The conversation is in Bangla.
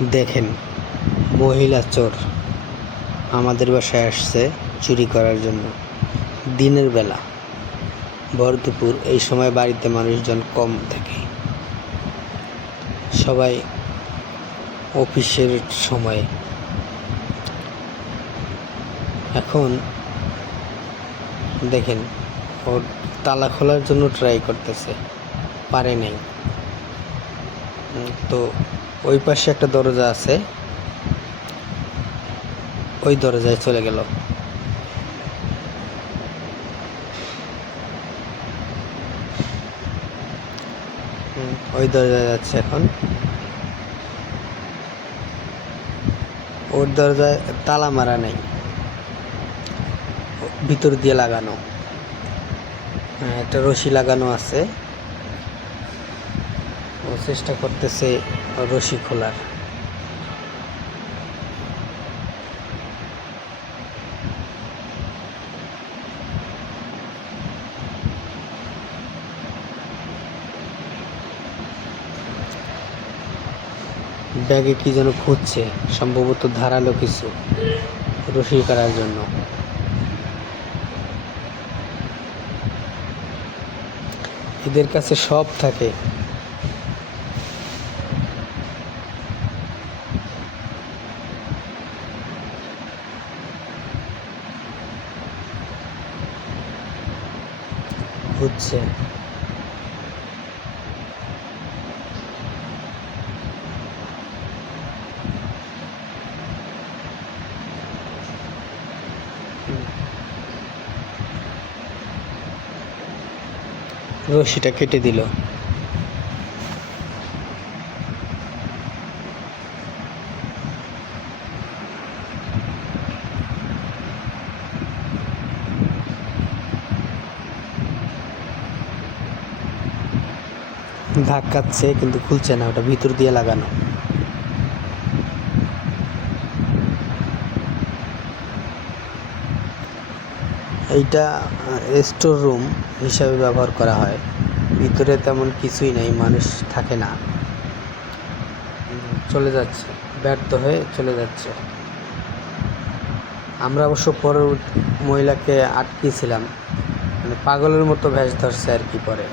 দেখেন, মহিলা চোর আমাদের বাসায় আসছে চুরি করার জন্য। দিনের বেলা, ভর দুপুর, এই সময় বাড়িতে মানুষজন কম থাকে, সবাই অফিসের সময়ে। এখন দেখেন, ওর তালা খোলার জন্য ট্রাই করতেছে, পারে নাই। তো ওই পাশে একটা দরজা আছে, ওই দরজায় চলে গেল। ওই দরজায় যাচ্ছে এখন। ওর দরজায় তালা মারা নেই, ভিতর দিয়ে লাগানো, একটা রশি লাগানো আছে। ও চেষ্টা করতেছে রশি খোলার। ব্যাগে কি যেন খুঁজছে, সম্ভবত ধারালো কিছু রশি করার জন্য। এদের কাছে সব থাকে। খুঁজছে। রশিটা কেটে দিল। ধাক্কাচ্ছে কিন্তু খুলছে না, ওটা ভিতর দিয়ে লাগানো। এইটা স্টোর রুম হিসাবে ব্যবহার করা হয়। ভিতরে তেমন কিছুই নেই, মানুষ থাকে না। চলে যাচ্ছে, ব্যর্থ হয়ে চলে যাচ্ছে। আমরা অবশ্য পরের মহিলাকে আটকেছিলাম, মানে পাগলের মতো ভেষ ধরছে আর কি। পরে